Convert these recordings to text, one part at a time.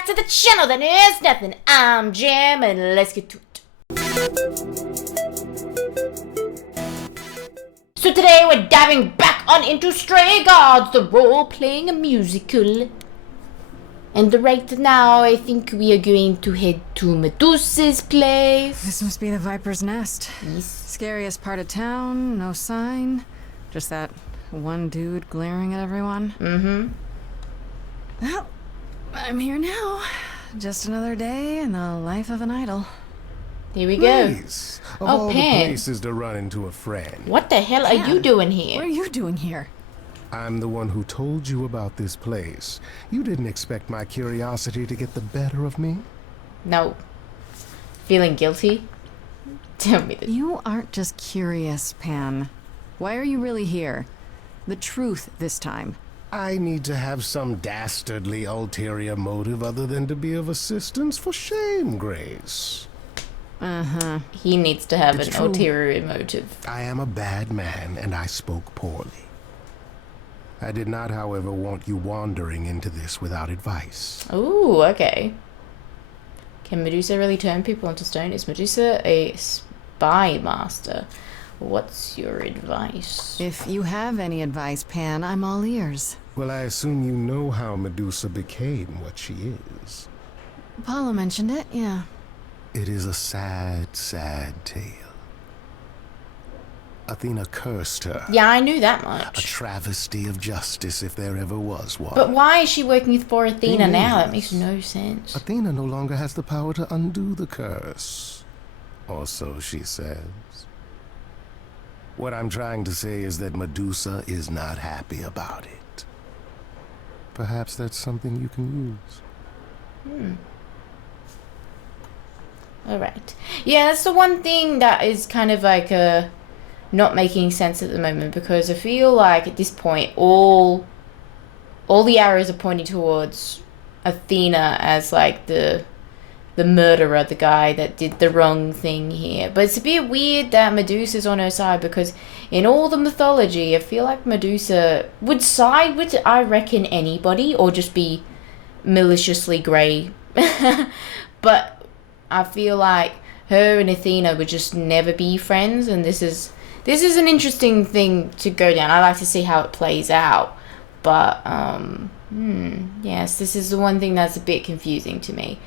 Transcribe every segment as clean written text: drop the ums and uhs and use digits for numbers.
back to the channel that is nothing. I'm Jam, and let's get to it. So today we're diving back on into Stray Gods, the role-playing musical. And right now, I think we are going to head to Medusa's place. This must be the Viper's Nest. Yes. Scariest part of town, no sign. Just that one dude glaring at everyone. Mm-hmm. Well, I'm here now. Just another day in the life of an idol. Here we go. Nice. Of all the Pan. places to run into a friend. What the hell are you doing What here? are you doing here? I'm the one who told you about this place. You didn't expect my curiosity to get the better of me? No. Feeling guilty? Tell me the You aren't just curious, Pan. Why are you really here? The truth this time. I need to have some dastardly ulterior motive other than to be of assistance. For shame, Grace. Uh-huh. He needs to have It's an true. ulterior motive. I am a bad man, and I spoke poorly. I did not, however, want you wandering into this without advice. Ooh, okay. Can Medusa really turn people into stone? Is Medusa a spy master? What's your advice? If you have any advice, Pan, I'm all ears. Well, I assume you know how Medusa became what she is. Paula mentioned it, yeah. It is a sad, sad tale. Athena cursed her. Yeah, I knew that A much. travesty of justice, if there ever was one. But why is she working for Athena Thing now? That is, makes no sense. Athena no longer has the power to undo the curse. Or so she says. What I'm trying to say is that Medusa is not happy about it. Perhaps that's something you can use. Alright. Yeah, that's the one thing that is kind of like not making sense at the moment, because I feel like at this point all the arrows are pointing towards Athena as like the murderer, the guy that did the wrong thing here. But it's a bit weird that Medusa's on her side, because in all the mythology, I feel like Medusa would side with, I reckon, anybody, or just be maliciously grey. But I feel like her and Athena would just never be friends, and this is an interesting thing to go down. I like to see how it plays out, but yes, this is the one thing that's a bit confusing to me.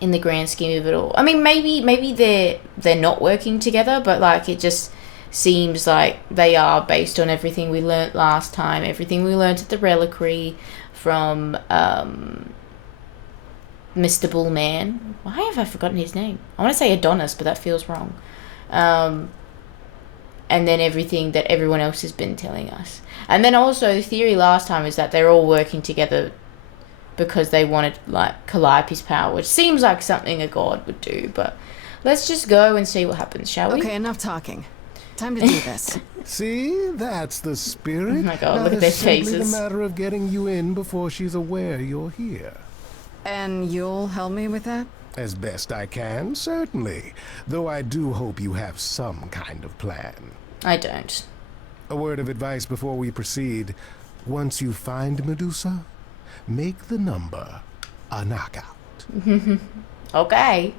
In the grand scheme of it all. I mean, maybe they're not working together, but like it just seems like they are, based on everything we learnt last time, everything we learnt at the reliquary from Mr. Bullman. Why have I forgotten his name? I want to say Adonis, but that feels wrong. And then everything that everyone else has been telling us. And then also the theory last time is that they're all working together because they wanted like Calliope's power, which seems like something a god would do. But let's just go and see what happens, shall we? Okay, enough talking. Time to do this. See? That's the spirit. Oh my God, Now look at it's their simply faces. the matter of getting you in before she's aware you're here. And you'll help me with that? As best I can, certainly. Though I do hope you have some kind of plan. I don't. A word of advice before we proceed. Once you find Medusa, make the number a knockout. Okay.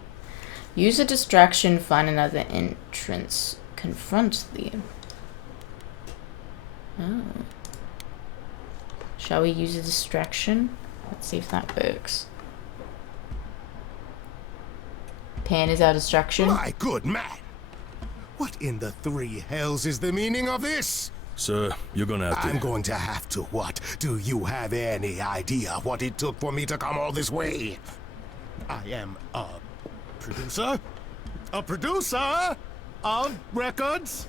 Use a distraction, find another entrance, confront them. Oh. Shall we use a distraction? Let's see if that works. Pan is our distraction. My good man! What in the three hells is the meaning of this? Sir, you're gonna have to... I'm going to have to what? Do you have any idea what it took for me to come all this way? I am a producer? A producer of records?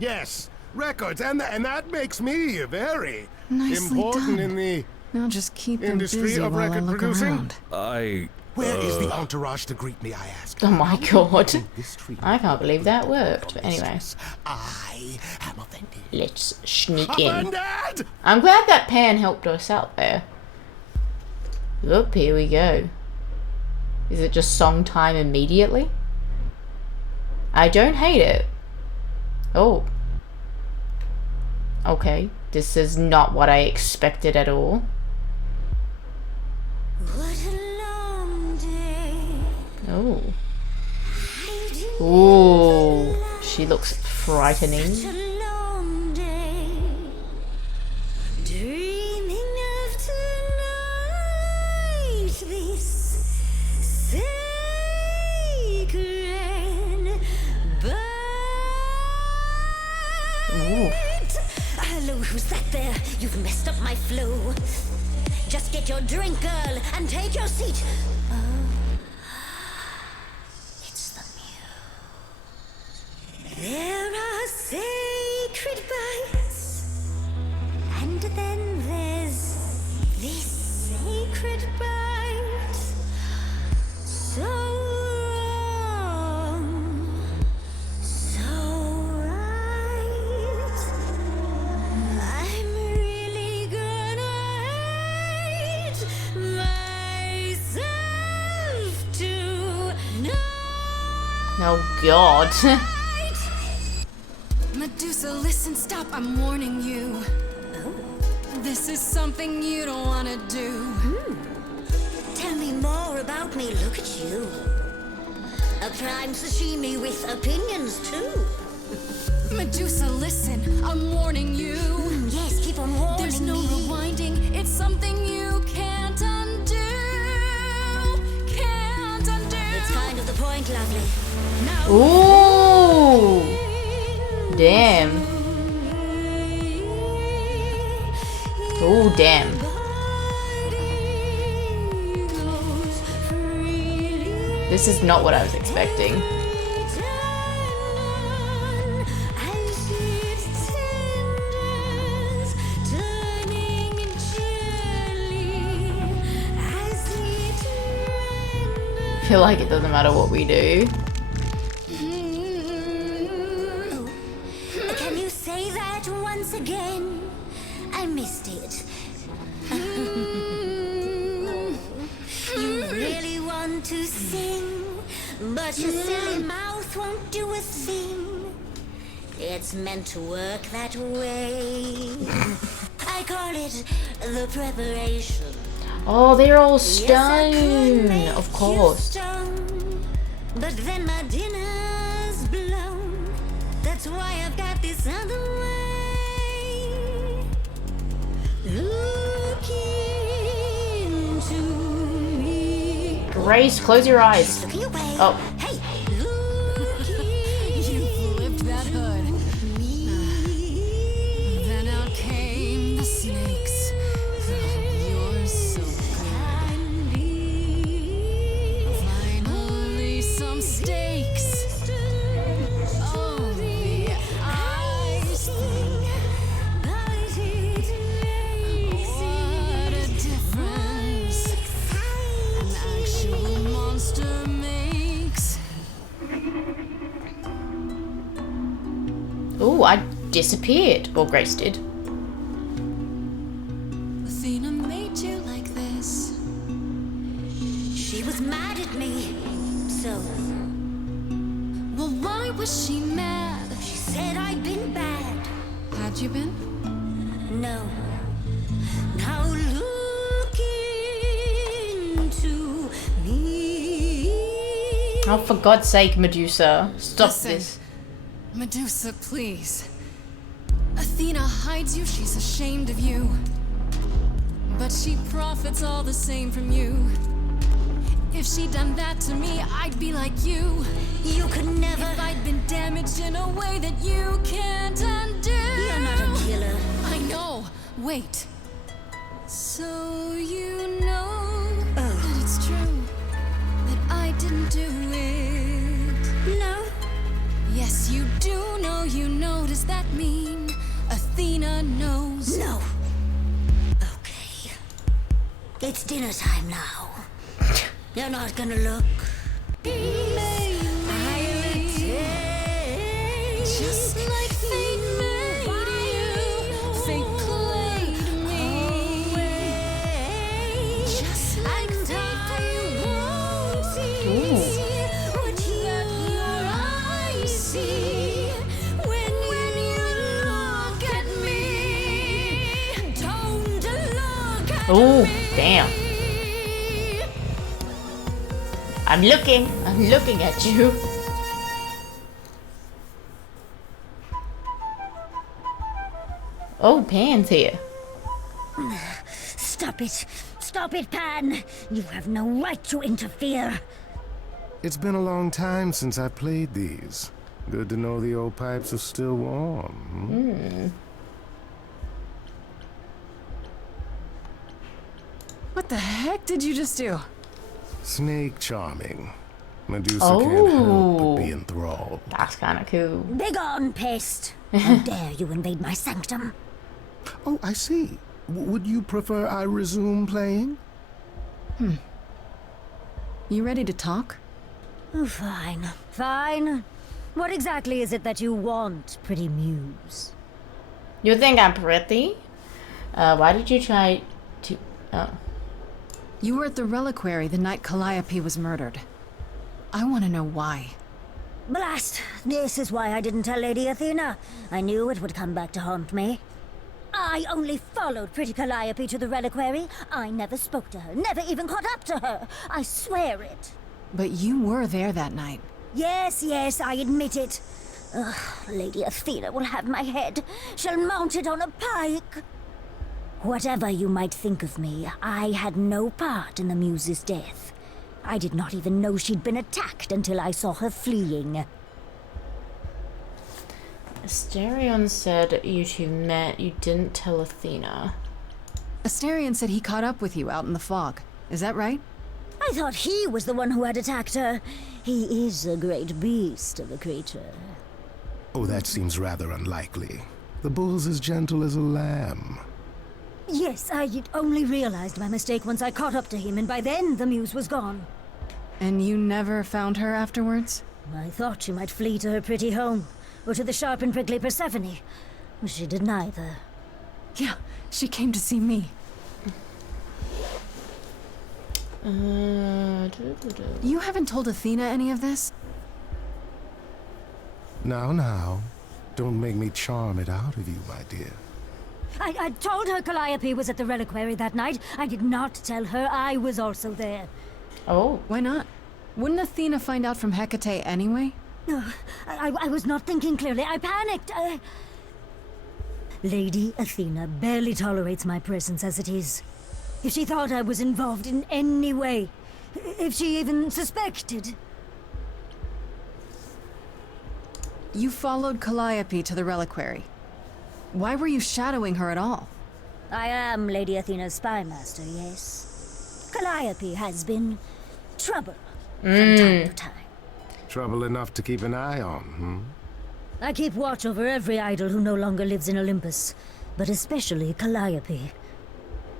Yes, records, and that makes me very Nicely important done. in the Now just keep them industry busy of while I record look producing? around. Where is the entourage to greet me, I ask? Oh my god. This treatment I can't believe that worked. But anyway, I am offended. let's sneak in. Offended! I'm glad that Pan helped us out there. Oop, here we go. Is it just song time immediately? I don't hate it. Oh. Okay. This is not what I expected at all. looks frightening. Such a long day, dreaming of tonight, this sacred Ooh. bite. Hello, who's that there? You've messed up my flow. Just get your drink, girl, and take your seat. It's the muse. There are sacred bites, and then there's this sacred bite. So wrong, so right. I'm really gonna hate myself tonight. Oh God. Medusa, listen, stop, I'm warning you. This is something you don't wanna do. Tell me more about me, look at you. A prime sashimi with opinions too. Medusa, listen, I'm warning you. Yes, keep on warning There's no me. rewinding, it's something you can't undo. Can't undo. It's kind of the point, lovely. Now Ooh. Damn. Ooh, damn. This is not what I was expecting. I feel like it doesn't matter what we do. Can you say that once again? I missed it. You really want to sing, but your silly mouth won't do a thing. It's meant to work that way. I call it the preparation. Oh, they're all Yes, I could stone. make Of you course. stone, but then my dinner's blown. That's why I've got this other way. Look into me. Grace, close your eyes. Looking away. Oh. Hey, look You flipped that hood. me. Then out came the snakes. Oh, you're so good. Finally, some steaks. Oh, the ice thing. What a difference an actual monster makes. Ooh, I disappeared. Well, Grace did. Athena made you like this. She was mad at me. So Well, why was she mad? she said I'd been bad. Had you been? No. Now look into me. Oh, for God's sake, Medusa. Stop Listen. this. Medusa, please. Athena hides you, she's ashamed of you. But she profits all the same from you. If she'd done that to me, I'd be like you. You could never. If I'd been damaged in a way that you can't undo. You're not a killer. I know. Wait. So you know that it's true that I didn't do it. No. Yes, you do know. You know. Does that mean Athena knows? No. Okay. It's dinner time now. You're not gonna look. Just like fate made you, fate played me. Just like fate won't see what your eyes see when you look at me. Don't look at Ooh, me. damn. I'm looking at you. Oh, Pan's here. Stop it! Stop it, Pan! You have no right to interfere! It's been a long time since I played these. Good to know the old pipes are still warm. What the heck did you just do? Snake charming. Medusa can't help but be enthralled. That's kind of cool. Begone, pest! How dare you invade my sanctum? Oh, I see. Would you prefer I resume playing? You ready to talk? Oh, fine. Fine. What exactly is it that you want, pretty muse? You think I'm pretty? Why did you try to... Oh. You were at the reliquary the night Calliope was murdered. I want to know why. Blast! This is why I didn't tell Lady Athena. I knew it would come back to haunt me. I only followed pretty Calliope to the reliquary. I never spoke to her, never even caught up to her. I swear it. But you were there that night. Yes, yes, I admit it. Ugh, Lady Athena will have my head. She'll mount it on a pike. Whatever you might think of me, I had no part in the Muse's death. I did not even know she'd been attacked until I saw her fleeing. Asterion said you two met. You didn't tell Athena. Asterion said he caught up with you out in the fog. Is that right? I thought he was the one who had attacked her. He is a great beast of a creature. Oh, that seems rather unlikely. The bull's as gentle as a lamb. Yes, I only realized my mistake once I caught up to him, and by then the Muse was gone. And you never found her afterwards? I thought she might flee to her pretty home, or to the sharp and prickly Persephone. She did neither. Yeah, she came to see me. You haven't told Athena any of this? Now. Don't make me charm it out of you, my dear. I told her Calliope was at the reliquary that night. I did not tell her I was also there. Oh. Why not? Wouldn't Athena find out from Hecate anyway? I was not thinking clearly. I panicked. Lady Athena barely tolerates my presence as it is. If she thought I was involved in any way, if she even suspected... You followed Calliope to the reliquary. Why were you shadowing her at all? I am Lady Athena's spy master, yes. Calliope has been trouble from time to time. Trouble enough to keep an eye on, I keep watch over every idol who no longer lives in Olympus, but especially Calliope.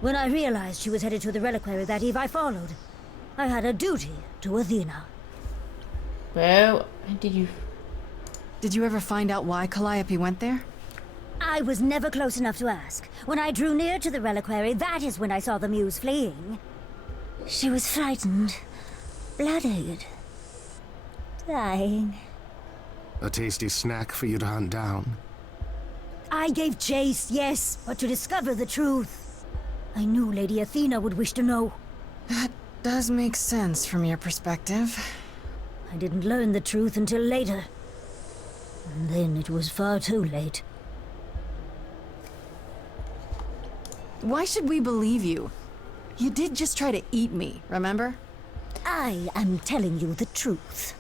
When I realized she was headed to the reliquary that eve, I followed. I had a duty to Athena. Well, Did you ever find out why Calliope went there? I was never close enough to ask. When I drew near to the reliquary, that is when I saw the Muse fleeing. She was frightened, bloodied, dying. A tasty snack for you to hunt down. I gave chase, yes, but to discover the truth. I knew Lady Athena would wish to know. That does make sense from your perspective. I didn't learn the truth until later. And then it was far too late. Why should we believe you? You did just try to eat me, remember? I am telling you the truth.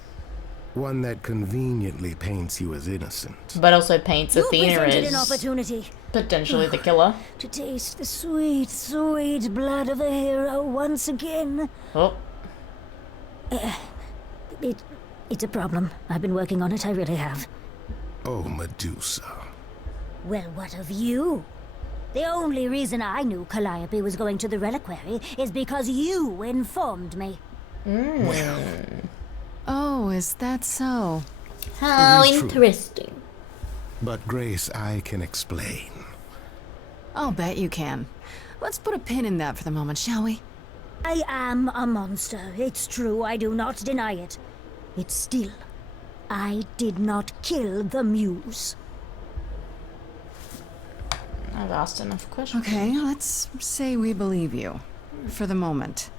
One that conveniently paints you as innocent. but also paints You Athena presented an as opportunity potentially the killer. to taste the sweet, sweet blood of a hero once again. Oh. It's a problem. I've been working on it, I really have. Oh, Medusa. Well, what of you? The only reason I knew Calliope was going to the reliquary is because you informed me. Well, Oh, is that so? How It is true. interesting. but Grace, I can explain. I'll bet you can. Let's put a pin in that for the moment, shall we? I am a monster. It's true, I do not deny it. It's still, I did not kill the Muse. I've asked enough questions. Okay, let's say we believe you. For the moment.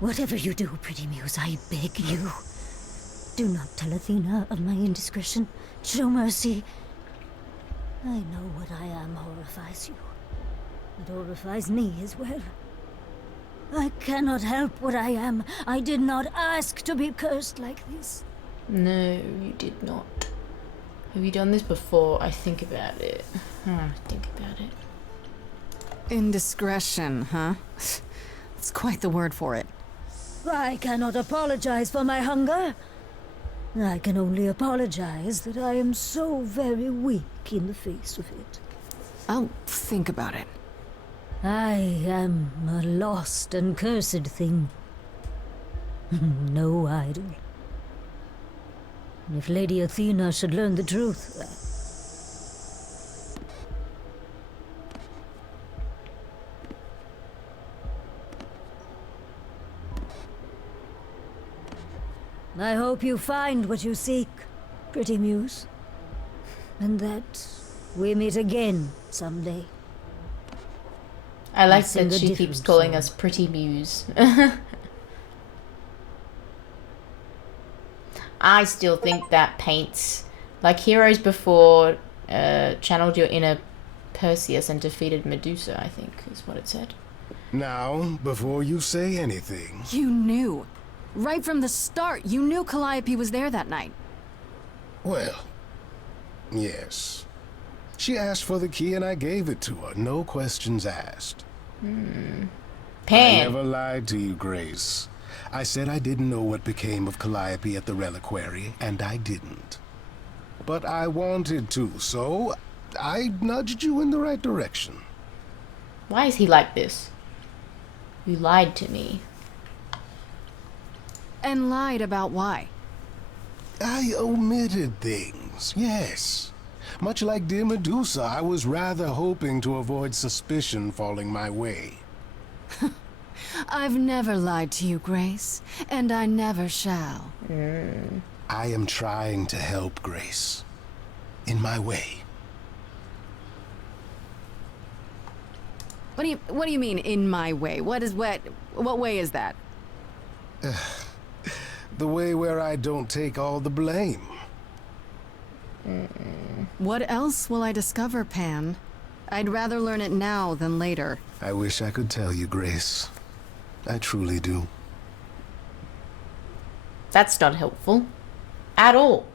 Whatever you do, pretty Muse, I beg you. Do not tell Athena of my indiscretion. Show mercy. I know what I am horrifies you. It horrifies me as well. I cannot help what I am. I did not ask to be cursed like this. No, you did not. Have you done this before? I think about it. Think about it. Indiscretion, huh? That's quite the word for it. I cannot apologize for my hunger. I can only apologize that I am so very weak in the face of it. I'll think about it. I am a lost and cursed thing. No idol. If Lady Athena should learn the truth... I hope you find what you seek, pretty muse. And that we meet again someday. I like sing that a she keeps different calling song. us Pretty Muse. I still think that paints like heroes before channeled your inner Perseus and defeated Medusa, I think is what it said. Now, before you say anything, You knew. Right from the start, you knew Calliope was there that night. well, yes. She asked for the key and I gave it to her, no questions asked. I Pan. never lied to you, Grace. I said I didn't know what became of Calliope at the reliquary, and I didn't. But I wanted to, so I nudged you in the right direction. Why is he like this? You lied to me. And lied about why. I omitted things, yes. Much like dear Medusa, I was rather hoping to avoid suspicion falling my way. I've never lied to you, Grace, and I never shall. I am trying to help, Grace. In my way. What do you mean, in my way? What way is that? The way where I don't take all the blame. What else will I discover, Pan? I'd rather learn it now than later. I wish I could tell you, Grace. I truly do. That's not helpful. At all.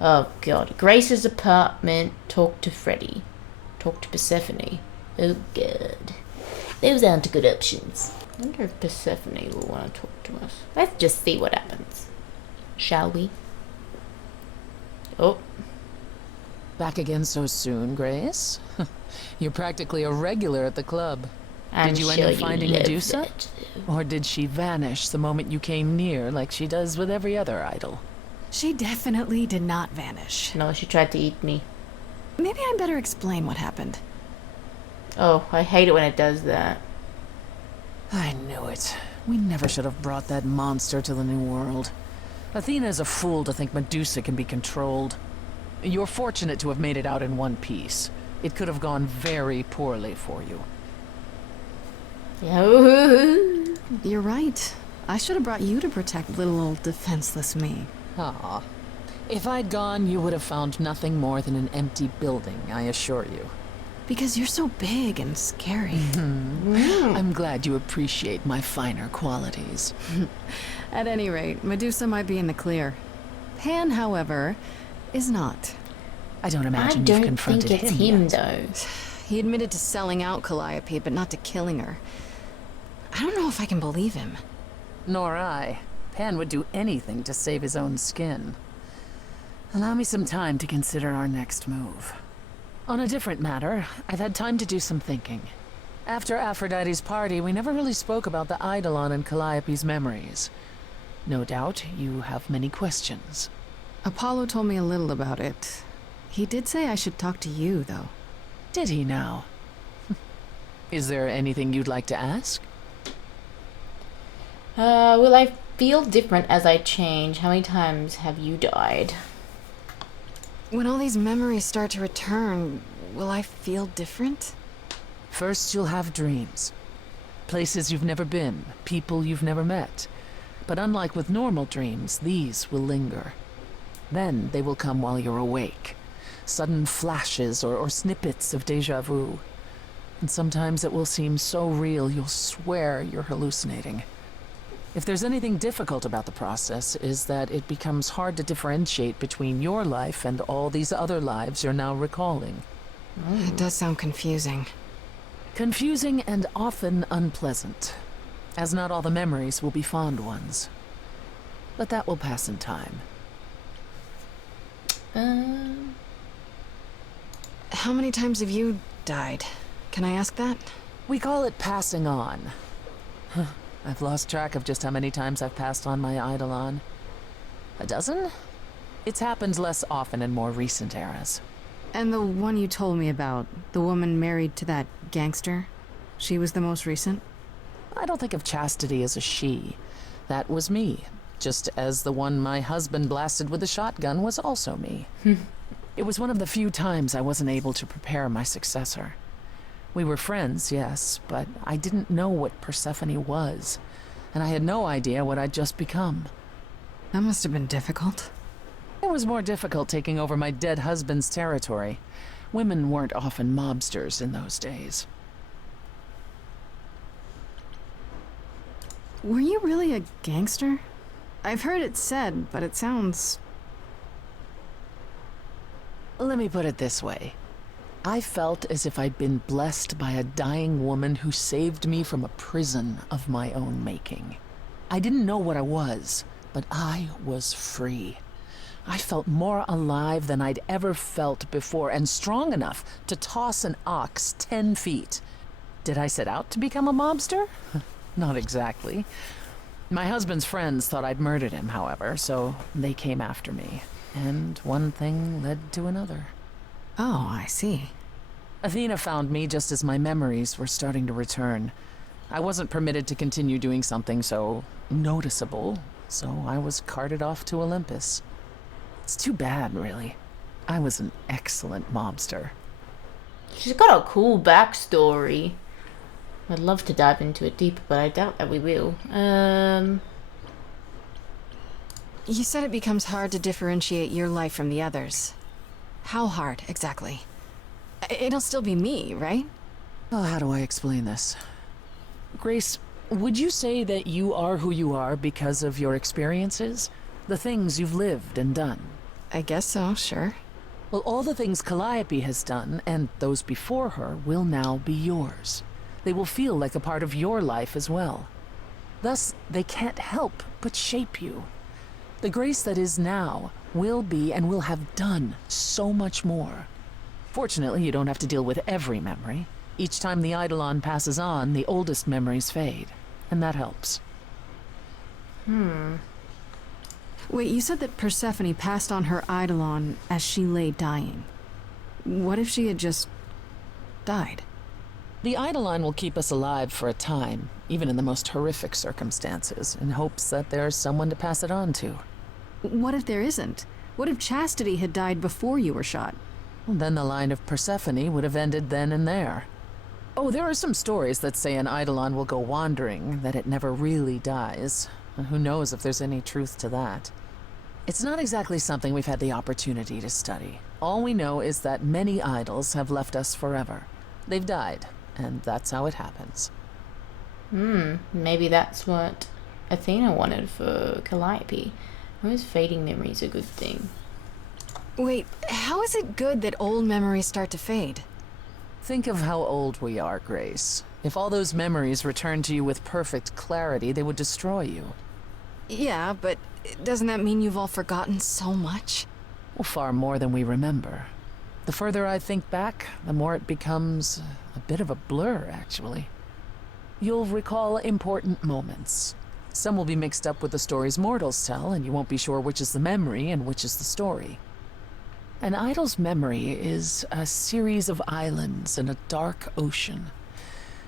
Oh god. Grace's apartment. Talk to Freddy. Talk to Persephone. Oh god. Those aren't good options. I wonder if Persephone will want to talk to us. Let's just see what happens. Shall we? Oh. Back again so soon, Grace? You're practically a regular at the club. I'm Did you end sure up finding love Medusa? it. Or did she vanish the moment you came near, like she does with every other idol? She definitely did not vanish. No, she tried to eat me. Maybe I better explain what happened. Oh, I hate it when it does that. I knew it. We never should have brought that monster to the New World. Athena's a fool to think Medusa can be controlled. You're fortunate to have made it out in one piece. It could have gone very poorly for you. You're right. I should have brought you to protect little old defenseless me. Ah. If I'd gone, you would have found nothing more than an empty building, I assure you. Because you're so big and scary. I'm glad you appreciate my finer qualities. At any rate, Medusa might be in the clear. Pan, however, is not. I don't I imagine you've don't confronted think it's him him yet. though. He admitted to selling out Calliope, but not to killing her. I don't know if I can believe him. Nor I. Pan would do anything to save his own skin. Allow me some time to consider our next move. On a different matter, I've had time to do some thinking. After Aphrodite's party, we never really spoke about the Eidolon and Calliope's memories. No doubt you have many questions. Apollo told me a little about it. He did say I should talk to you, though. Did he now? Is there anything you'd like to ask? Will I feel different as I change? How many times have you died? When all these memories start to return, will I feel different? First, you'll have dreams. Places you've never been, people you've never met. But unlike with normal dreams, these will linger. Then they will come while you're awake. sudden flashes or snippets of deja vu. And sometimes it will seem so real you'll swear you're hallucinating. If there's anything difficult about the process, is that it becomes hard to differentiate between your life and all these other lives you're now recalling. It does sound confusing. Confusing and often unpleasant, as not all the memories will be fond ones. But that will pass in time. How many times have you died? Can I ask that? We call it passing on. I've lost track of just how many times I've passed on my Eidolon. A dozen? It's happened less often in more recent eras. And the one you told me about, the woman married to that gangster? She was the most recent? I don't think of Chastity as a she. That was me, just as the one my husband blasted with a shotgun was also me. It was one of the few times I wasn't able to prepare my successor. We were friends, yes, but I didn't know what Persephone was, and I had no idea what I'd just become. That must have been difficult. It was more difficult taking over my dead husband's territory. Women weren't often mobsters in those days. Were you really a gangster? I've heard it said, but it sounds... Let me put it this way. I felt as if I'd been blessed by a dying woman who saved me from a prison of my own making. I didn't know what I was, but I was free. I felt more alive than I'd ever felt before, and strong enough to toss an ox 10 feet. Did I set out to become a mobster? Not exactly. My husband's friends thought I'd murdered him, however, so they came after me. And one thing led to another. Oh, I see. Athena found me just as my memories were starting to return. I wasn't permitted to continue doing something so noticeable, so I was carted off to Olympus. It's too bad, really. I was an excellent mobster. She's got a cool backstory. I'd love to dive into it deeper, but I doubt that we will. You said it becomes hard to differentiate your life from the others. How hard, exactly? It'll still be me, right? Oh, how do I explain this? Grace, would you say that you are who you are because of your experiences? The things you've lived and done? I guess so, sure. Well, all the things Calliope has done, and those before her, will now be yours. They will feel like a part of your life as well. Thus, they can't help but shape you. The Grace that is now will be and will have done so much more. Fortunately, you don't have to deal with every memory. Each time the Eidolon passes on, the oldest memories fade, and that helps. Wait, you said that Persephone passed on her Eidolon as she lay dying. What if she had just died? The Eidolon will keep us alive for a time, even in the most horrific circumstances, in hopes that there's someone to pass it on to. What if there isn't? What if Chastity had died before you were shot? Then the line of Persephone would have ended then and there. Oh, there are some stories that say an Eidolon will go wandering, that it never really dies. And who knows if there's any truth to that. It's not exactly something we've had the opportunity to study. All we know is that many idols have left us forever. They've died, and that's how it happens. Maybe that's what Athena wanted for Calliope. Those fading memories are a good thing. Wait, how is it good that old memories start to fade? Think of how old we are, Grace. If all those memories returned to you with perfect clarity, they would destroy you. Yeah, but doesn't that mean you've all forgotten so much? Well, far more than we remember. The further I think back, the more it becomes a bit of a blur, actually. You'll recall important moments. Some will be mixed up with the stories mortals tell, and you won't be sure which is the memory and which is the story. An idol's memory is a series of islands in a dark ocean,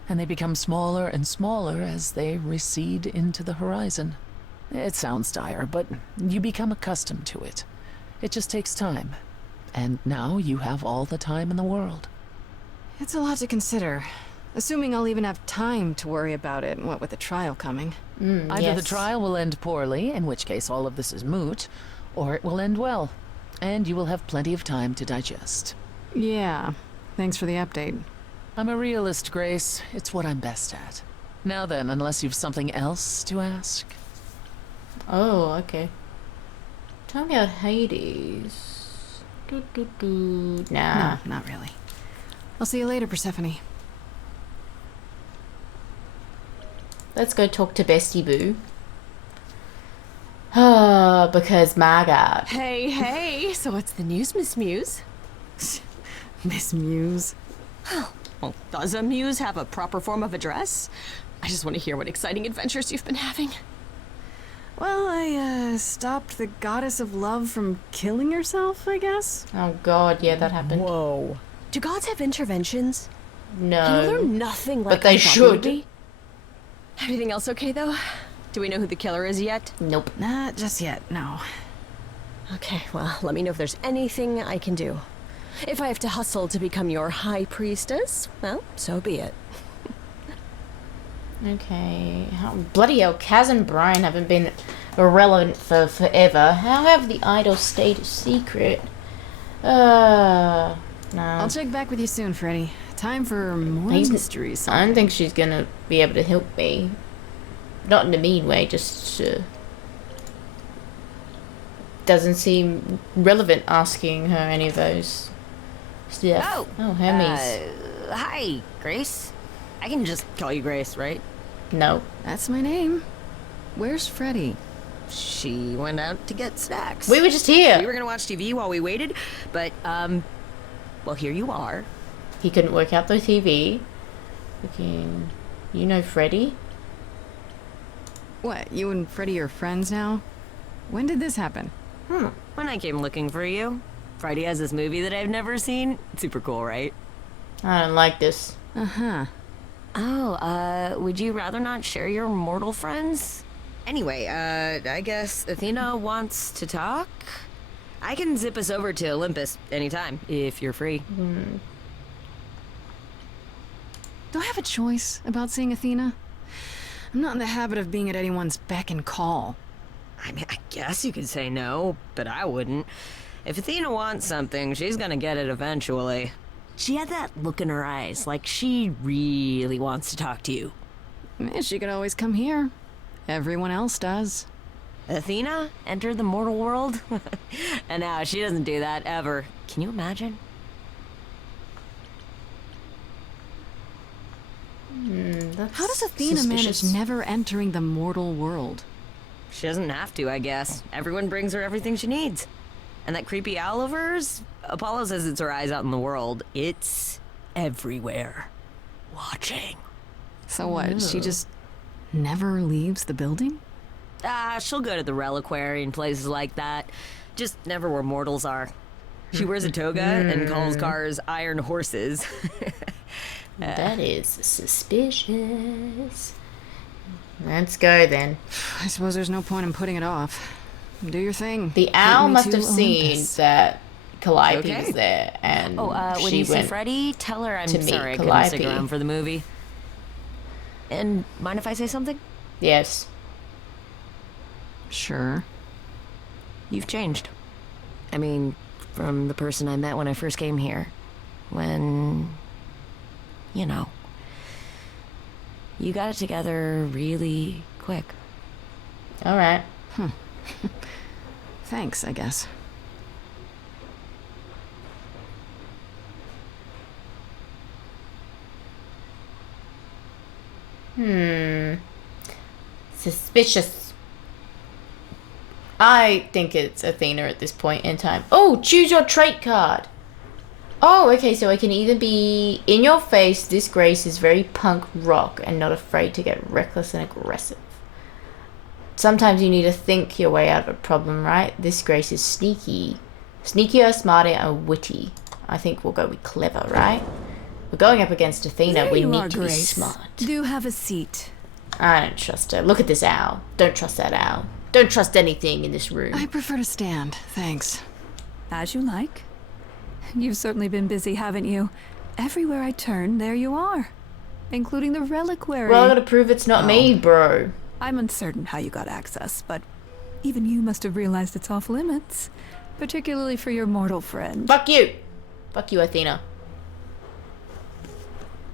and they become smaller and smaller as they recede into the horizon. It sounds dire, but you become accustomed to it. It just takes time, and now you have all the time in the world. It's a lot to consider. Assuming I'll even have time to worry about it, what with the trial coming. Either the trial will end poorly, in which case all of this is moot, or it will end well. And you will have plenty of time to digest. Yeah. Thanks for the update. I'm a realist, Grace. It's what I'm best at. Now then, unless you've something else to ask. Oh, okay. Tell me about Hades. Nah. No, not really. I'll see you later, Persephone. Let's go talk to Bestie Boo. Oh, because my God. Hey, so what's the news, Miss Muse? Miss Muse. Well, does a muse have a proper form of address? I just want to hear what exciting adventures you've been having. Well, I, stopped the goddess of love from killing herself, I guess? Oh God, yeah, that happened. Whoa. Do gods have interventions? No. They're nothing like But they I thought would should. be. Everything else okay, though? Do we know who the killer is yet? Nope. Not just yet, no. Okay, well, let me know if there's anything I can do. If I have to hustle to become your high priestess, well, so be it. Okay. Bloody hell, Kaz and Brian haven't been irrelevant for forever. How have the idols stayed a secret? No. I'll check back with you soon, Freddy. Time for more He's- mysteries. I don't think she's gonna be able to help me. Not in a mean way, just doesn't seem relevant asking her any of those stuff. Oh, Hermes. Hi, Grace. I can just call you Grace, right? No. That's my name. Where's Freddy? She went out to get snacks. We were just here. We were gonna watch TV while we waited, but, well, here you are. He couldn't work out the TV. Looking, you know Freddy? What, you and Freddy are friends now? When did this happen? When I came looking for you. Friday has this movie that I've never seen. Super cool, right? I don't like this. Uh-huh. Oh, would you rather not share your mortal friends? Anyway, I guess Athena wants to talk? I can zip us over to Olympus anytime, if you're free. Do I have a choice about seeing Athena? I'm not in the habit of being at anyone's beck and call. I mean, I guess you could say no, but I wouldn't. If Athena wants something, she's gonna get it eventually. She had that look in her eyes, like she really wants to talk to you. She could always come here. Everyone else does. Athena entered the mortal world? And now she doesn't do that ever. Can you imagine? That's How does Athena suspicious. manage never entering the mortal world? She doesn't have to, I guess. Everyone brings her everything she needs. And that creepy owl of hers? Apollo says it's her eyes out in the world. It's everywhere. Watching. So what, she just never leaves the building? She'll go to the reliquary and places like that. Just never where mortals are. She wears a toga and calls cars iron horses. That is suspicious. Let's go then. I suppose there's no point in putting it off. Do your thing. The Take owl me must to have seen Olympus. that Calliope Okay. was there, and When she you see went. Freddie, tell her I'm to meet sorry I couldn't stick Calliope. around for the movie. And mind if I say something? Yes. Sure. You've changed. I mean, from the person I met when I first came here. When, you know, you got it together really quick. All right. Thanks, I guess. Suspicious. I think it's Athena at this point in time. Oh, choose your trait card. Oh, okay, so it can either be in your face, this Grace is very punk rock and not afraid to get reckless and aggressive. Sometimes you need to think your way out of a problem, right? This Grace is sneaky. Sneakier, smarter, and witty. I think we'll go with clever, right? We're going up against Athena, There we you need are, to be Grace. smart. Do have a seat. I don't trust her. Look at this owl. Don't trust that owl. Don't trust anything in this room. I prefer to stand, thanks. As you like. You've certainly been busy, haven't you? Everywhere I turn, there you are. Including the reliquary. Well, I gotta prove it's not me, bro. I'm uncertain how you got access, but even you must have realized it's off limits. particularly for your mortal friend. Fuck you! Fuck you, Athena.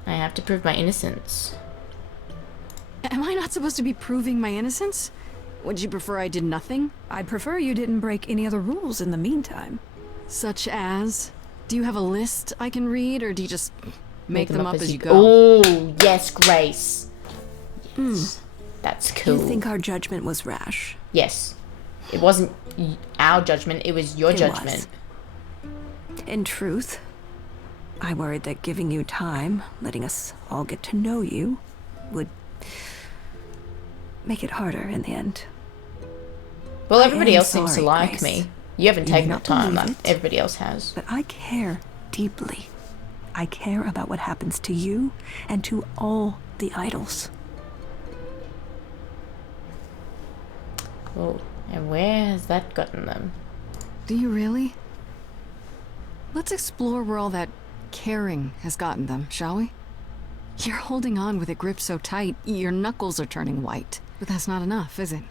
I have to prove my innocence. Am I not supposed to be proving my innocence? Would you prefer I did nothing? I'd prefer you didn't break any other rules in the meantime. Such as? Do you have a list I can read, or do you just make them up as you go? Oh, yes, Grace. Yes. That's cool. You think our judgment was rash? Yes. It wasn't our judgment, it was your judgment. In truth, I worried that giving you time, letting us all get to know you, would make it harder in the end. Well, everybody am else seems to sorry, like Grace. me. You haven't You may taken the not time believe like it, everybody else has. But I care deeply. I care about what happens to you and to all the idols. Oh, and where has that gotten them? Do you really? Let's explore where all that caring has gotten them, shall we? You're holding on with a grip so tight, your knuckles are turning white. But that's not enough, is it?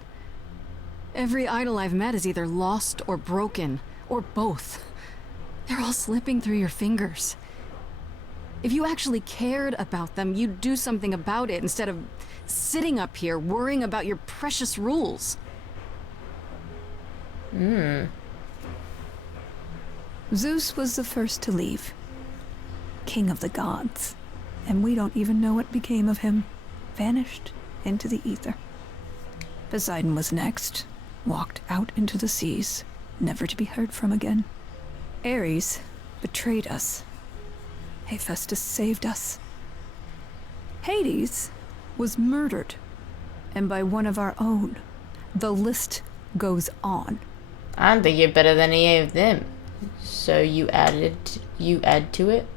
Every idol I've met is either lost or broken, or both. They're all slipping through your fingers. If you actually cared about them, you'd do something about it instead of sitting up here worrying about your precious rules. Zeus was the first to leave. King of the gods. And we don't even know what became of him. Vanished into the ether. Poseidon was next. Walked out into the seas, never to be heard from again. Ares betrayed us. Hephaestus saved us. Hades was murdered. And by one of our own. The list goes on. I don't think you're better than any of them. So you add to it?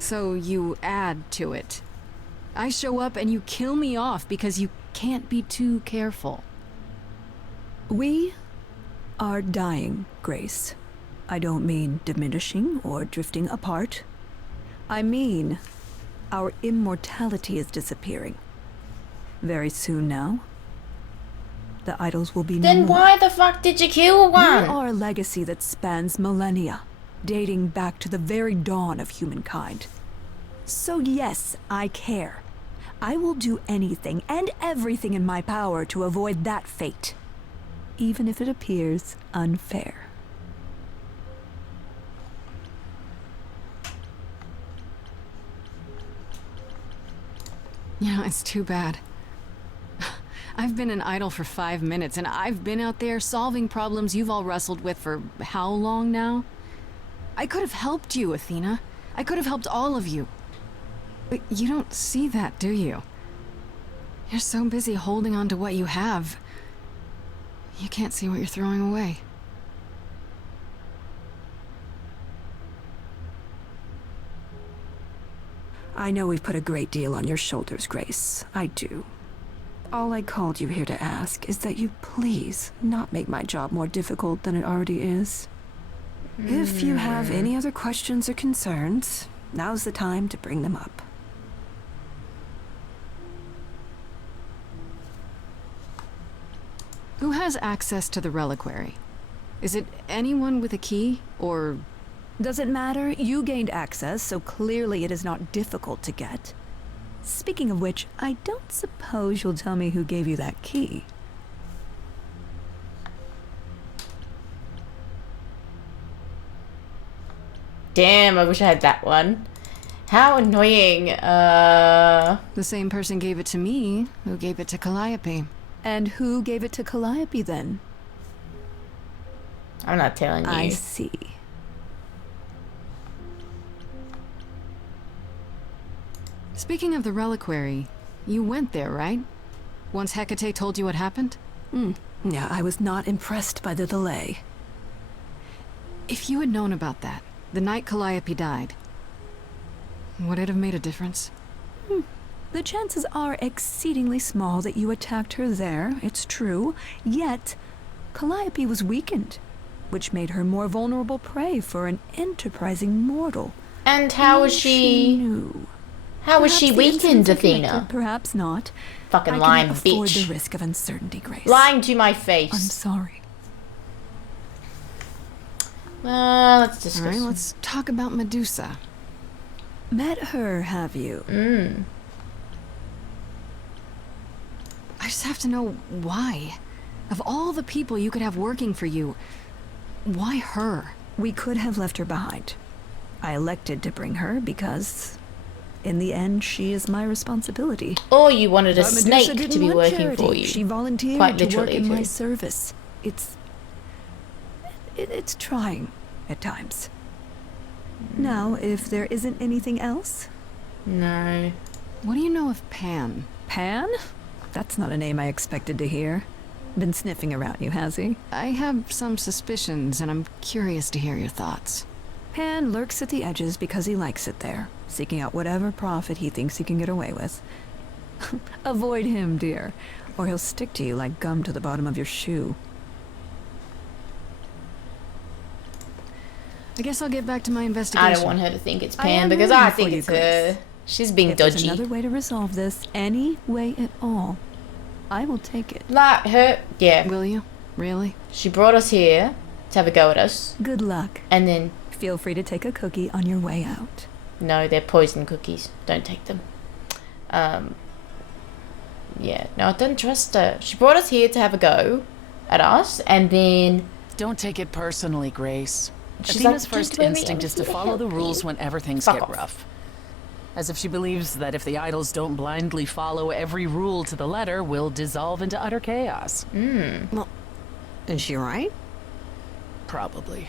So you add to it. I show up and you kill me off because you can't be too careful. We are dying, Grace. I don't mean diminishing or drifting apart. I mean our immortality is disappearing. Very soon now. The idols will be no Then more. why the fuck did you kill We one? are a legacy that spans millennia, dating back to the very dawn of humankind. So yes, I care. I will do anything and everything in my power to avoid that fate, even if it appears unfair. You know, it's too bad. I've been an idol for 5 minutes, and I've been out there solving problems you've all wrestled with for how long now? I could have helped you, Athena. I could have helped all of you. But you don't see that, do you? You're so busy holding on to what you have. You can't see what you're throwing away. I know we've put a great deal on your shoulders, Grace. I do. All I called you here to ask is that you please not make my job more difficult than it already is. If you have any other questions or concerns, now's the time to bring them up. Who has access to the reliquary? Is it anyone with a key, or... Does it matter? You gained access, so clearly it is not difficult to get. Speaking of which, I don't suppose you'll tell me who gave you that key. Damn, I wish I had that one. How annoying. The same person gave it to me, who gave it to Calliope. And who gave it to Calliope then? I'm not telling you. I see. Speaking of the reliquary, you went there, right? Once Hecate told you what happened? Yeah, I was not impressed by the delay. If you had known about that, the night Calliope died, would it have made a difference? The chances are exceedingly small that you attacked her there, it's true. Yet, Calliope was weakened, which made her more vulnerable prey for an enterprising mortal. And how was she... knew. How was Perhaps she the weakened, incidents are Athena? connected, perhaps not. Fucking I lying cannot afford bitch. the risk of uncertainty, Grace. Lying to my I'm face. sorry. Let's discuss. Alright, let's talk about Medusa. Met her, have you? I just have to know why. Of all the people you could have working for you, why her? We could have left her behind. I elected to bring her because, in the end, she is my responsibility. Or you wanted a But Medusa snake didn't to be want working charity. for you. She volunteered Quite to work literally, in my too. service. It's trying at times. Now, if there isn't anything else, No. What do you know of Pan? Pan? That's not a name I expected to hear. Been sniffing around you, has he? I have some suspicions, and I'm curious to hear your thoughts. Pan lurks at the edges because he likes it there, seeking out whatever profit he thinks he can get away with. Avoid him, dear, or he'll stick to you like gum to the bottom of your shoe. I guess I'll get back to my I investigation. don't want her to think it's I Pan am because rooting I for think you, it's Grace. her. She's being If there's dodgy. another way to resolve this, any way at all, I will take it. Like her, yeah. Will you? Really? She brought us here to have a go at us, Good luck. and then Feel free to take a cookie on your way out. no, they're poison cookies. Don't take them. Yeah, no, I don't trust her. She brought us here to have a go at us, and then Don't take it personally, Grace. She's Athena's like, first "Don't worry, instinct I'm is to here to follow the help rules you." whenever things Fuck get off. rough. As if she believes that if the idols don't blindly follow every rule to the letter, we'll dissolve into utter chaos. Is she right? Probably.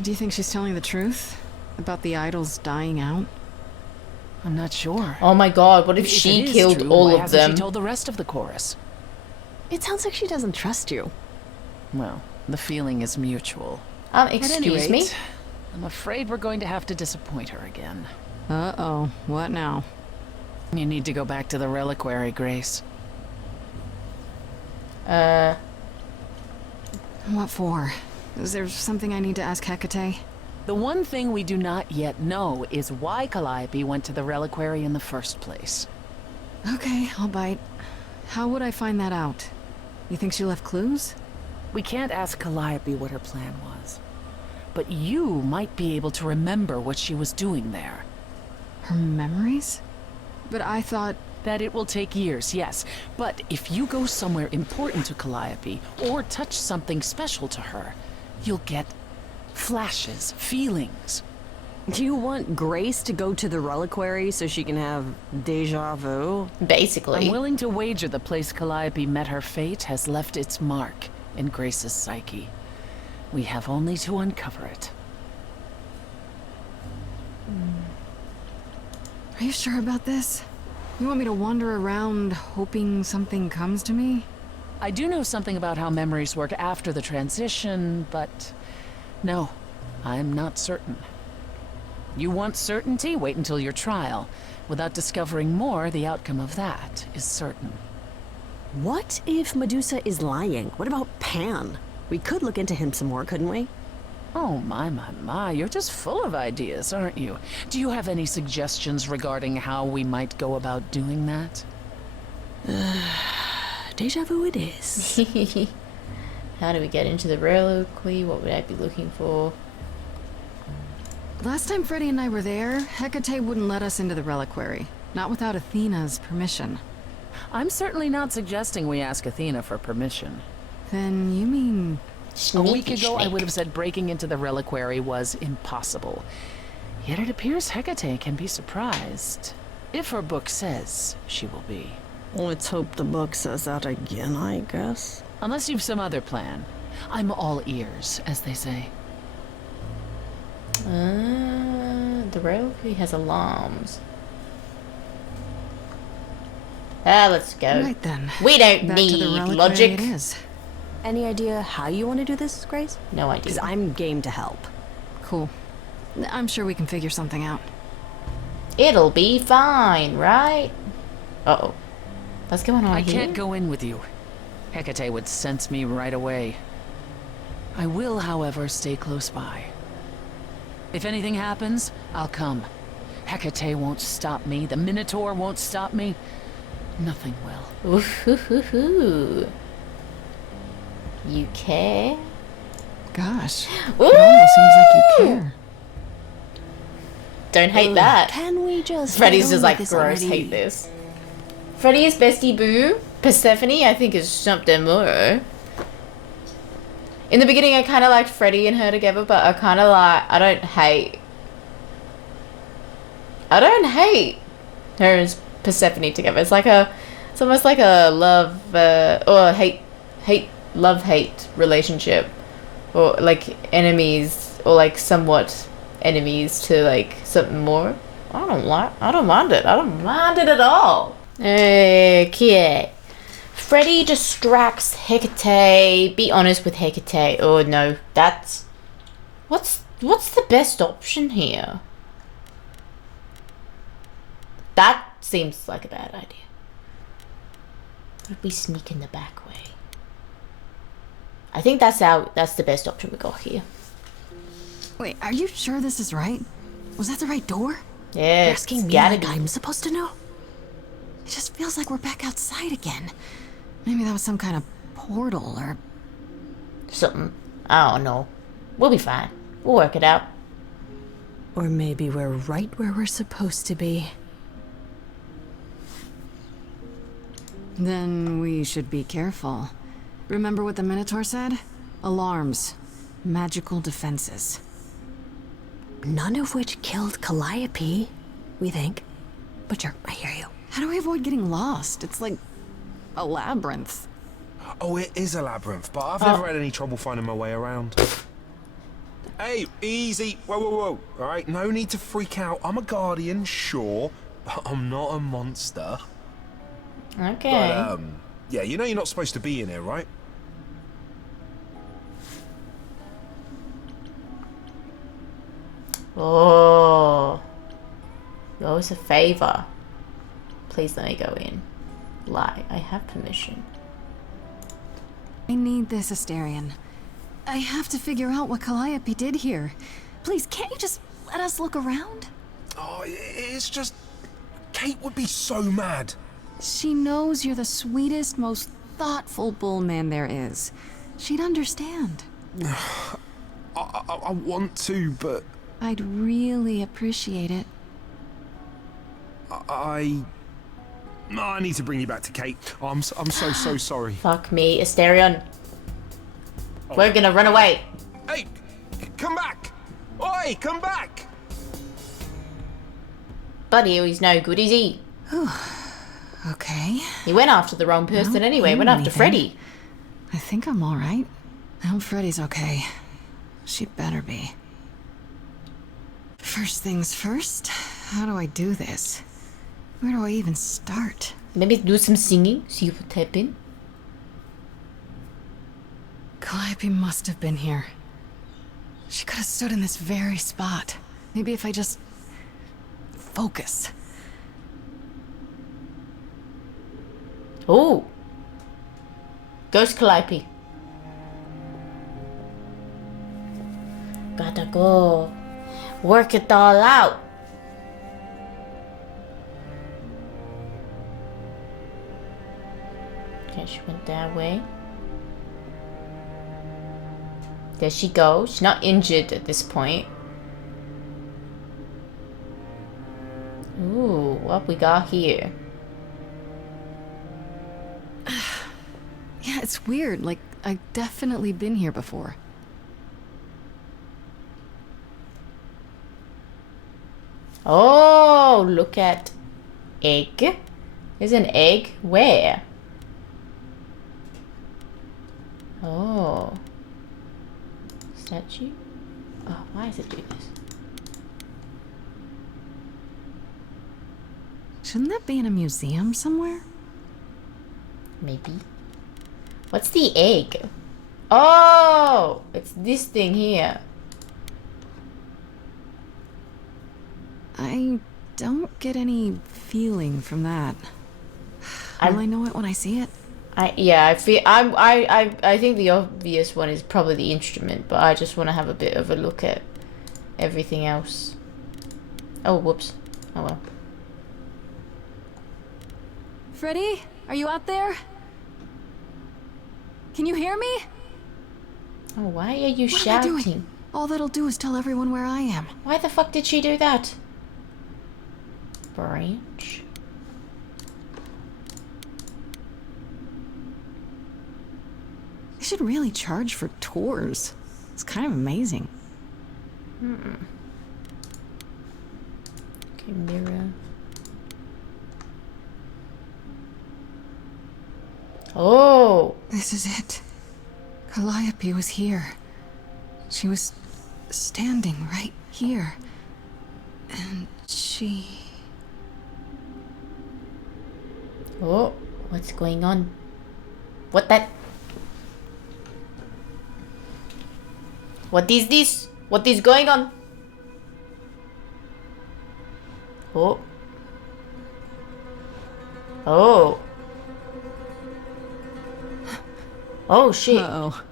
Do you think she's telling the truth? About the idols dying out? I'm not sure. oh my god, what if If she it is killed true, all why of hasn't them? She told the rest of the chorus. It sounds like she doesn't trust you. Well, the feeling is mutual. At any Excuse me? rate, I'm afraid we're going to have to disappoint her again. Uh-oh. What now? You need to go back to the reliquary, Grace. What for? Is there something I need to ask Hecate? The one thing we do not yet know is why Calliope went to the reliquary in the first place. Okay, I'll bite. How would I find that out? You think she left clues? We can't ask Calliope what her plan was. But you might be able to remember what she was doing there. Her memories? But I thought... That it will take years, yes. But if you go somewhere important to Calliope, or touch something special to her, you'll get flashes, feelings. Do you want Grace to go to the reliquary so she can have deja vu? Basically. I'm willing to wager the place Calliope met her fate has left its mark in Grace's psyche. We have only to uncover it. Are you sure about this? You want me to wander around hoping something comes to me? I do know something about how memories work after the transition, but no, I'm not certain. You want certainty? Wait until your trial. Without discovering more, the outcome of that is certain. What if Medusa is lying? What about Pan? We could look into him some more, couldn't we? Oh, my, you're just full of ideas, aren't you? Do you have any suggestions regarding how we might go about doing that? Deja vu it is. How do we get into the reliquary? What would I be looking for? Last time Freddy and I were there, Hecate wouldn't let us into the reliquary. Not without Athena's permission. I'm certainly not suggesting we ask Athena for permission. Then you mean... A week Sneaky ago, I snake. would have said breaking into the reliquary was impossible. Yet it appears Hecate can be surprised. If her book says she will be. Let's hope the book says that again, I guess. Unless you've some other plan. I'm all ears, as they say. The reliquary has alarms. Let's go. Right then. We don't Back to the need reliquary logic. it is. Any idea how you want to do this, Grace? No Because idea. I'm game to help. Cool. I'm sure we can figure something out. It'll be fine, right? Uh-oh. What's going on I here? can't go in with you. Hecate would sense me right away. I will, however, stay close by. If anything happens, I'll come. Hecate won't stop me. The Minotaur won't stop me. Nothing will. Ooh-hoo-hoo-hoo. You care? Gosh, Ooh! it almost seems like you care. Don't hate that. Can we just Freddy's get just on like, with this gross, already? hate this. Freddy is bestie boo. Persephone, I think, is something more. In the beginning, I kind of liked Freddy and her together, but I kind of like, I don't hate her and Persephone together. It's like it's almost like a love, or love, hate relationship. Or like enemies, or like somewhat enemies to like something more. I don't mind it. I don't mind it at all. Okay. Freddy distracts Hecate. Be honest with Hecate. Oh no, that's... What's the best option here? That seems like a bad idea. What if we sneak in the back way? I think that's the best option we got here. Wait, are you sure this is right? Was that the right door? Yeah, You're it's asking me gotta like be. I'm supposed to know? It just feels like we're back outside again. Maybe that was some kind of portal or... Something. I don't know. We'll be fine. We'll work it out. Or maybe we're right where we're supposed to be. Then we should be careful. Remember what the Minotaur said? Alarms. Magical defenses. None of which killed Calliope, we think. But sure, I hear you. How do we avoid getting lost? It's like a labyrinth. Oh, it is a labyrinth, but I've never had any trouble finding my way around. Hey, easy. Whoa, whoa, whoa. All right, no need to freak out. I'm a guardian, sure, but I'm not a monster. Okay. But, yeah, you know you're not supposed to be in here, right? Oh. You owe us a favor. Please let me go in. Lie. I have permission. I need this, Asterion. I have to figure out what Calliope did here. Please, can't you just let us look around? Oh, it's just... Kate would be so mad. She knows you're the sweetest, most thoughtful bullman there is. She'd understand. I want to, but... I'd really appreciate it. I need to bring you back to Kate. I'm so sorry. Fuck me, Asterion. We're gonna run away. Hey, come back! Oi, come back! Buddy, he's no good, is he? Okay. He went after the wrong person Well, anyway. you Went after anything. Freddy. I think I'm alright. I hope Freddy's okay. She better be. First things first, how do I do this? Where do I even start? Maybe do some singing. See if we tap in. Calliope must have been here. She could have stood in this very spot. Maybe if I just... focus. Oh. Ghost Calliope. Gotta go. Work it all out. Okay, she went that way. There she goes. She's not injured at this point. Ooh, what we got here? Yeah, it's weird. Like, I've definitely been here before. Oh, look at egg. There's an egg. Where? Oh. Statue? Oh, why is it doing this? Shouldn't that be in a museum somewhere? Maybe. What's the egg? Oh! It's this thing here. I don't get any feeling from that. Will I know it when I see it? I think the obvious one is probably the instrument, but I just want to have a bit of a look at everything else. Oh, whoops. Oh well. Freddy, are you out there? Can you hear me? Oh, why are you What am I shouting? doing? All that'll do is tell everyone where I am. Why the fuck did she do that? Branch. They should really charge for tours. It's kind of amazing. Okay, mirror. Oh! This is it. Calliope was here. She was standing right here. And she... Oh, what's going on? What that? What is this? What is going on? Oh. Oh. Oh shit. Uh-oh.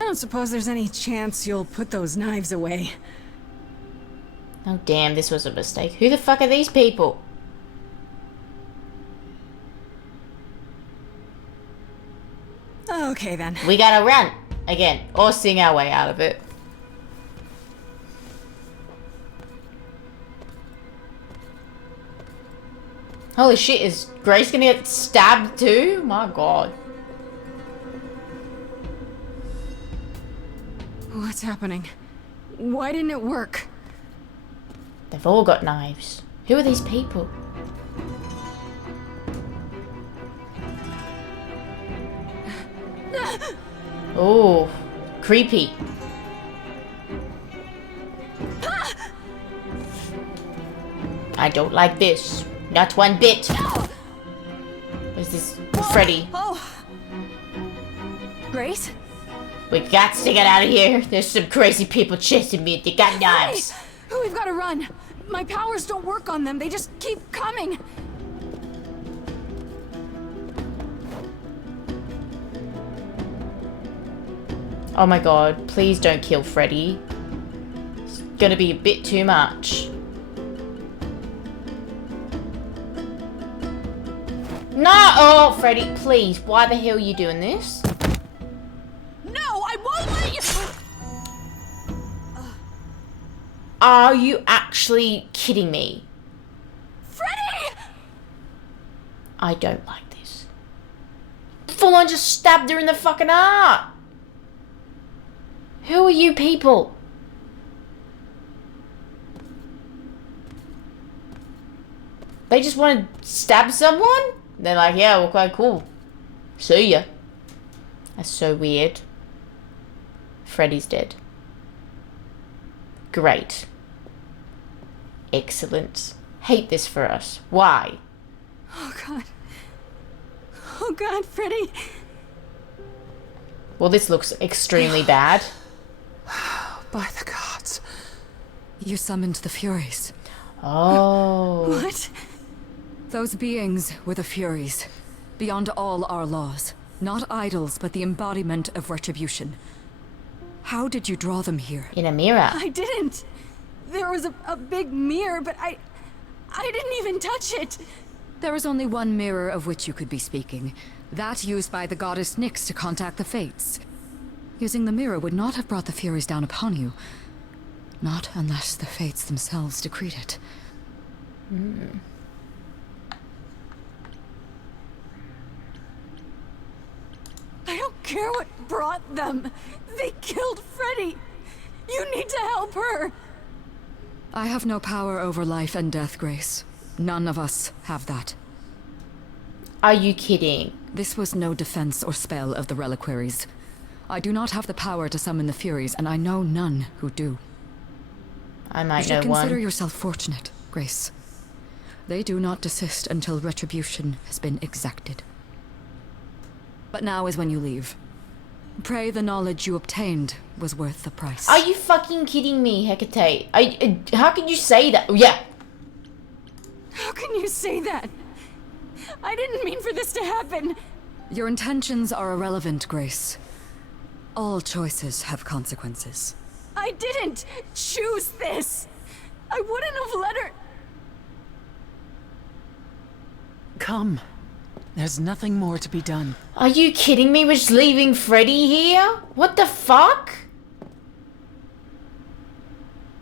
I don't suppose there's any chance you'll put those knives away. Oh damn, this was a mistake. Who the fuck are these people? Okay then. We gotta run again, or sing our way out of it. Holy shit, is Grace gonna get stabbed too? My god. What's happening? Why didn't it work? They've all got knives. Who are these people? Oh, creepy. I don't like this. Not one bit. Is this Freddy? Oh! Grace? We got to get out of here. There's some crazy people chasing me. They got knives. Hey, we've got to run. My powers don't work on them. They just keep coming. Oh my god, please don't kill Freddy. It's gonna be a bit too much. No! Oh, Freddy, please. Why the hell are you doing this? No, I won't let you. Are you actually kidding me? Freddy! I don't like this. Full on just stabbed her in the fucking heart. Who are you people? They just want to stab someone? They're like, yeah, well, quite cool. See ya. That's so weird. Freddy's dead. Great. Excellent. Hate this for us. Why? Oh god. Oh god, Freddy. Well, this looks extremely bad. By the gods. You summoned the Furies. Oh. What? Those beings were the Furies, beyond all our laws. Not idols, but the embodiment of retribution. How did you draw them here? In a mirror. I didn't. There was a big mirror, but I didn't even touch it. There is only one mirror of which you could be speaking. That used by the goddess Nyx to contact the Fates. Using the mirror would not have brought the Furies down upon you. Not unless the Fates themselves decreed it. I don't care what brought them. They killed Freddy. You need to help her. I have no power over life and death, Grace. None of us have that. Are you kidding? This was no defense or spell of the reliquaries. I do not have the power to summon the Furies, and I know none who do. I You might should know consider one. yourself fortunate, Grace. They do not desist until retribution has been exacted. But now is when you leave. Pray the knowledge you obtained was worth the price. Are you fucking kidding me, Hecate? How can you say that? Yeah. How can you say that? I didn't mean for this to happen. Your intentions are irrelevant, Grace. All choices have consequences. I didn't choose this. I wouldn't have let her. Come. There's nothing more to be done. Are you kidding me? We're just leaving Freddy here? What the fuck?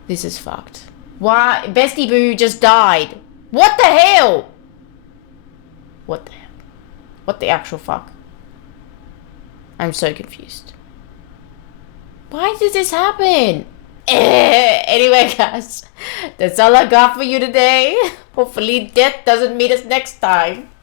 This is fucked. Why? Bestie Boo just died. What the hell? What the hell? What the actual fuck? I'm so confused. Why did this happen? Anyway, guys, that's all I got for you today. Hopefully death doesn't meet us next time.